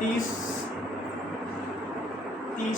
30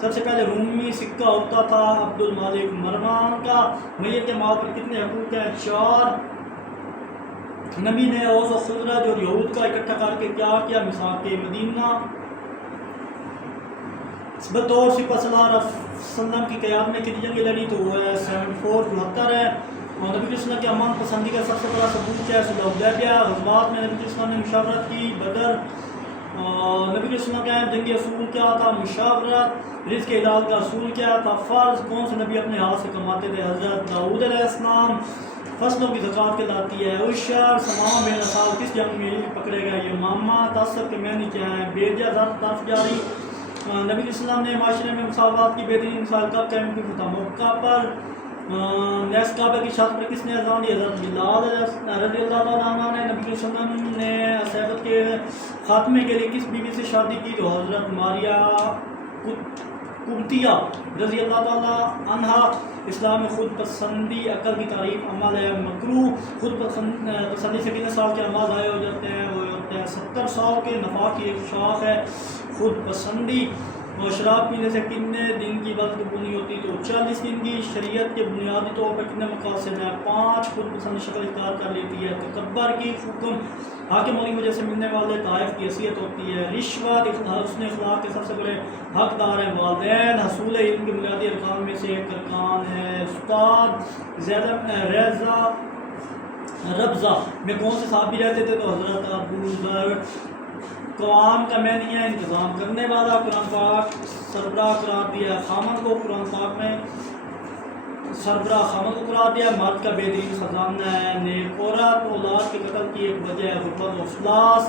سب سے پہلے رومی سکہ ہوتا تھا عبد المالک مروان کا. میت کے مال پر کتنے حقوق ہیں؟ 4. نبی نے اوس و خزرج اور یہود کا اکٹھا کر کے کیا کیا؟ میثاق مدینہ. بطور سپہ سالار وسلم کی قیادت میں کتنی جنگیں لڑی؟ تو وہ ہے 74 ہے. اور نبی صلی اللہ علیہ وسلم کی امان پسندی کا سب سے بڑا ثبوت ہے صلح حدیبیہ. غزوات میں نبی صلی اللہ علیہ وسلم نے مشاورت کی. بدر. نبی صلی اللہ علیہ وسلم کا جنگی اصول کیا تھا؟ مشاورت. رزق حلال کا اصول کیا تھا؟ فرض. کون سے نبی اپنے ہاتھ سے کماتے تھے؟ حضرت داؤد علیہ السلام. فصلوں کی زکوٰۃ کہلاتی ہے عشر. سماع بین نسال کس جنگ میں پکڑے گئے؟ یمامہ. تعصب کے معنی کیا ہے؟ بیدیا ظرف جاری. نبی علیہ السلام نے معاشرے میں مساوات کی بہترین مثال کب قائم کی تھا؟ موقع پر. نیس کعبہ کی چھت پر کس نے اذان دی؟ حضرت بلال رضی اللہ عنہ نے. نبی علیہ السلام نے صحابت کے خاتمے کے لیے کس بیوی سے شادی کی؟ تو حضرت ماریہ قبطیہ رضی اللہ تعالیٰ عنہ. اسلام میں خود پسندی عقل کی تعریف عمل ہے مکروہ. خود پسندی سے کتنے سال کے اعمال ضائع ہو جاتے ہیں؟ وہ ہوتے ہیں 70 سال کے. نفاق کی ایک شاخ ہے خود پسندی. اور شراب پینے سے کتنے دن کی بدقبولی ہوتی؟ تو 40 دن کی. شریعت کے بنیادی طور پر کتنے مقاصد ہیں؟ 5. خود پسند شکل اختیار کر لیتی ہے. تکبر کی حکم حاکم ہونے کی وجہ سے ملنے والے طائف کی حیثیت ہوتی ہے. رشوت حسن اخلاق کے سب سے بڑے حقدار ہیں والدین. حصول علم کے بنیادی ارکان میں سے ایک ارکان ہے استاد. ریضہ ربضہ میں کون سے صحابی رہتے تھے؟ تو حضرت ابو ذر. قوام کا معنی ہے انتظام کرنے والا. قرآن پاک سربراہ قرار دیا خامد کو. قرآن پاک میں سربراہ خامد کو قرار دیا. مرد کا بہترین خزانہ ہے نیک عورت. اولاد کے قتل کی ایک وجہ ہے غربت و افلاس.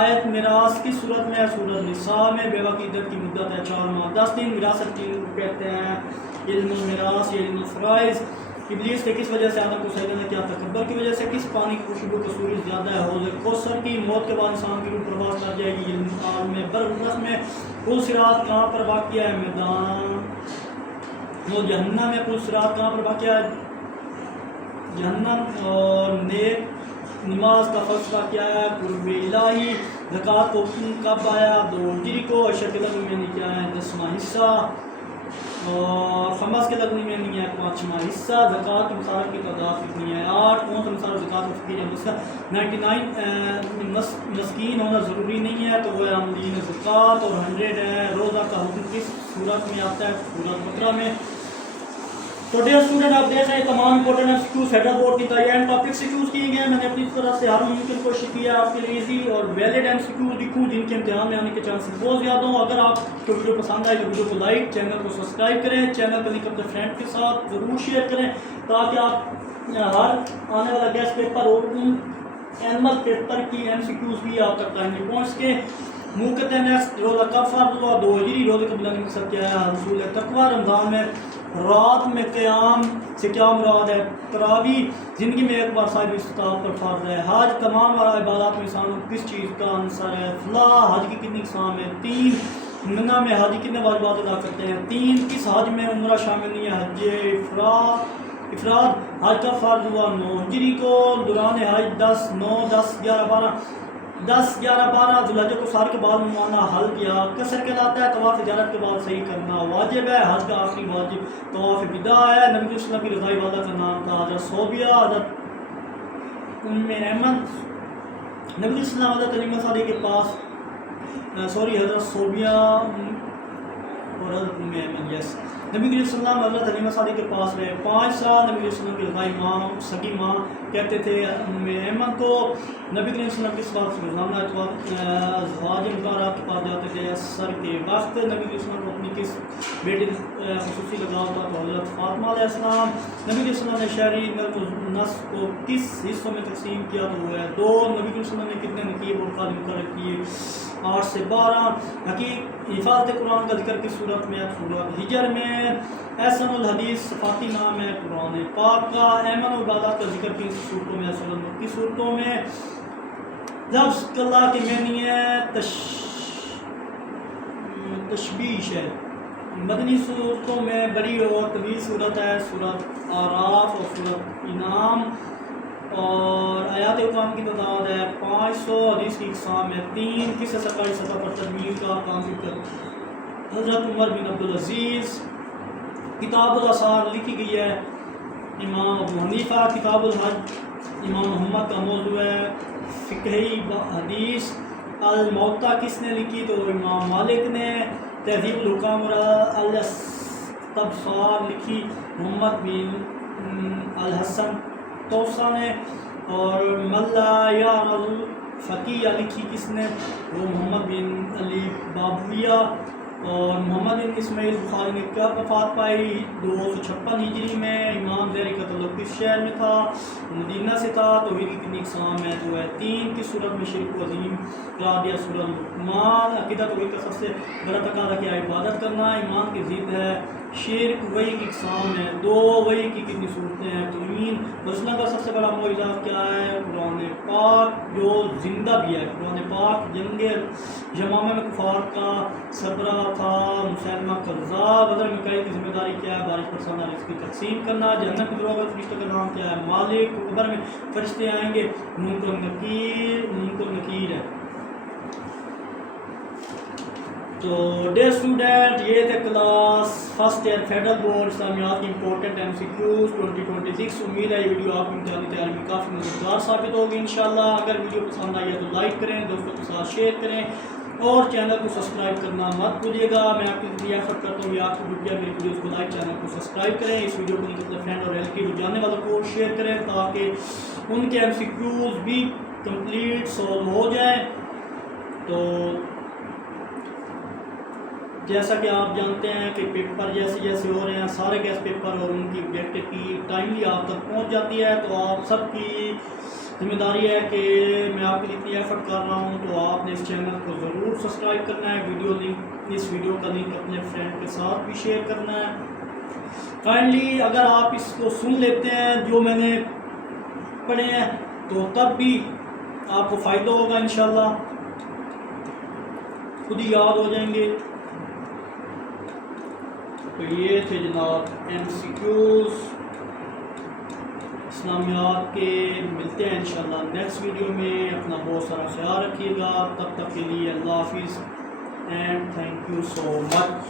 آیت میراث کس صورت میں ہے؟ سورۃ النساء میں. بیوہ کی عدت کی مدت ہے 4 ماہ 10 دن. وراثت کی کہتے ہیں علم المیراث یا علم الفرائض. ابلیس نے کس وجہ سے آدم کو سجدہ نے کیا؟ تکبر کی وجہ سے. کس پانی کی خوشبو کا سورج زیادہ ہے؟ حوض کوثر کی. موت کے بعد انسان کی روح پرواز کر جائے گی علم عالم میں برزخ میں. پل صراط کہاں پر واقع ہے؟ میدان وہ جہنم میں. پل صراط کہاں پر واقع ہے؟ جہنم. اور نیک نماز کا فلسفہ کیا ہے؟ قرب الہی. زکوٰۃ کو کب آیا؟ 2 ہجری کو. عشر کے لفظ میں کیا ہے؟ 10واں حصہ. اور خمس کے لفظ میں نہیں ہے 5واں حصہ. زکوٰۃ کی مصارف کی تعداد کتنی ہے؟ 8. کون سا مصارف زکوٰۃ کا فقیر ہے؟ مسئلہ 99 مسکین ہونا ضروری نہیں ہے تو وہ ہے عاملین زکوٰۃ. اور 100 ہے. روزہ کا حکم کس صورت میں آتا ہے؟ سورۃ بقرہ میں. تو ڈیئر اسٹوڈنٹ آپ دیکھ رہے ہیں تمام امپورٹنٹ ایمسیکیوز فیڈرل بورڈ کی تیاری ٹاپک سے چوز کیے گئے. میں نے اپنی طرف سے ہر ممکن کوشش کی ہے آپ کے لیے ایزی اور ویلڈ ایمسیکیوز لکھوں جن کے امتحان میں آنے کے چانسز بہت زیادہ ہوں. اگر آپ کو ویڈیو پسند آئے تو ویڈیو کو لائک, چینل کو سبسکرائب کریں, چینل کو لنک اپنے فرینڈ کے ساتھ ضرور شیئر کریں تاکہ آپ ہر آنے والا گیسٹ پیپر اور اینول پیپر کی ایمسیکیوز بھی آپ تک ٹائم میں پہنچ سکیں. منہ کہتے ہیں نیکسٹ روزہ کب فرض ہوا؟ 2 ہجری. روزے کا بلند مقصد کیا ہے؟ حصول تقویٰ. رمضان میں رات میں قیام سے کیا مراد ہے؟ تراویح. زندگی میں ایک بار صاحب استطاعت پر فرض ہے. حج تمام عبادات میں انسان کس چیز کا عنصر ہے؟ فلاح. حج کی کتنی اقسام ہے؟ 3. منع میں حاجی کتنے واجبات ادا کرتے ہیں؟ 3. کس حج میں عمرہ شامل نہیں ہے؟ حج افراد. حج کا فرض ہوا 9 ہجری کو. دوران حج 10 9 10 11 12 ذوالحجہ کو سال کے بعد ممانا حل کیا کثر کہلاتا ہے. طواف زیارت کے بعد صحیح کرنا واجب ہے. حج کا آخری واجب طواف وداع ہے. نبی صلی اللہ علیہ وسلم کی رضائی والدہ کا نام تھا حضرت صوبیہ, حضرت ام ایمن. نبی صلی اللہ علیہ وسلم حضرت علیمہ صادق کے پاس حضرت صوبیہ اور حضرت ام ایمن. یس, نبی علیہ السلام حضرت حلیمہ صادق کے پاس رہے 5 سال. نبی علیہ السلام کی رضائی ماں سگی ماں کہتے تھے ام ایمن کو. نبی علیہ السلام کس بات سے روزانہ ازواج مبارک کے پاس جاتے تھے اثر کے وقت؟ نبی علیہ السلام کو اپنی کس بیٹی خصوصی لگاؤ تھا؟ تو حضرت فاطمہ علیہ السلام. نبی علیہ السلام نے شہری نصف کو کس حصوں میں تقسیم کیا؟ تو وہ ہے 2. نبی علیہ السلام نے کتنے نقیب اور قاضی مقرر کیے؟ 8 سے 12. حفاظت قرآن کا ذکر کس صورت میں ہے؟ سورۃ حجر میں. احسن الحدیث صفاتی نام ہے قرآن پاک کا. ایمن و عبادات کا ذکر کس صورتوں میں ہے؟ سورۃ نور کی صورتوں میں. لفظ کلا کے معنی ہے تشبیش ہے. مدنی صورتوں میں بڑی اور طویل صورت ہے سورۃ آراف اور سورۃ انعام. اور آیات اقام کی تعداد ہے 500. حدیث کی اقسام ہے 3. کس سرکاری سطح پر تجمیل کا کام حضرت عمر بن عبدالعزیز۔ کتاب الاثار لکھی گئی ہے امام ابو حنیفہ۔ کتاب الحج امام محمد کا موضوع ہے۔ فقہی حدیث الموطا کس نے لکھی؟ تو امام مالک نے۔ تہذیب الحکام اور الستبصار لکھی محمد بن الحسن توسا نے۔ اور ملا یعرض الفقیہ لکھی کس نے؟ وہ محمد بن علی بابویہ۔ اور محمد بن اسماعیل بخاری نے کب وفات پائی؟ 256 ہجری میں۔ امام زہری کا تعلق کس شہر میں تھا؟ مدینہ سے تھا۔ توحید کی کتنی اقسام ہے؟ تو ہے 3۔ کس سورت میں شرک کو عظیم قرار دیا؟ سورۃ لقمان۔ عقیدہ توحید کا سب سے بڑا تقاضا کیا ہے؟ عبادت کرنا۔ ایمان کی ضد ہے شرک۔ وحی کی اقسام ہے 2۔ وحی کی کتنی صورتیں ہیں؟ 3۔ مسلم کا سب سے بڑا معجزہ کیا ہے؟ قرآن پاک جو زندہ بھی ہے۔ قرآن پاک جنگ یمامہ میں کفار کا سربراہ تھا مسلمہ کذاب۔ بدر میں کئی کی ذمہ داری کیا ہے؟ بارش برسانا، رزق کی تقسیم کرنا۔ جہنم کی دروازے فرشتوں کا نام کیا ہے؟ مالک۔ قبر میں فرشتے آئیں گے منکر نکیر ہے۔ تو ڈیئر اسٹوڈنٹ، یہ تھے class first year federal board اسلامیات کی امپورٹنٹ MCQs 2026۔ امید ہے یہ ویڈیو آپ کی امتحانی تیاری میں کافی مددگار ثابت ہوگی انشاءاللہ۔ اگر ویڈیو پسند آئی ہے تو لائک کریں، دوستوں کے ساتھ شیئر کریں اور چینل کو سبسکرائب کرنا مت بھولیے گا۔ میں آپ کی ذریعہ ایفرٹ کرتا ہوں کہ آپ کو میری ویڈیوز کو لائک، چینل کو سبسکرائب کریں۔ اس ویڈیو کو اپنے فرینڈ اور ریلیٹیو جاننے والوں کو شیئر کریں تاکہ ان کے MCQs بھی کمپلیٹ سولو ہو جائیں۔ تو جیسا کہ آپ جانتے ہیں کہ پیپر جیسے جیسے ہو رہے ہیں سارے گیس پیپر اور ان کی آبجیکٹو کی ٹائملی آپ تک پہنچ جاتی ہے، تو آپ سب کی ذمہ داری ہے کہ میں آپ کے لیے اتنی ایفرٹ کر رہا ہوں تو آپ نے اس چینل کو ضرور سبسکرائب کرنا ہے۔ اس ویڈیو کا لنک اپنے فرینڈ کے ساتھ بھی شیئر کرنا ہے۔ کائنڈلی اگر آپ اس کو سن لیتے ہیں جو میں نے پڑھے ہیں تو تب بھی آپ کو فائدہ ہوگا انشاءاللہ، خود ہی یاد ہو جائیں گے۔ تو یہ تھے جناب MCQs اسلامیات کے۔ ملتے ہیں انشاءاللہ نیکسٹ ویڈیو میں۔ اپنا بہت سارا خیال رکھیے گا، تب تک کے لیے اللہ حافظ and thank you so much.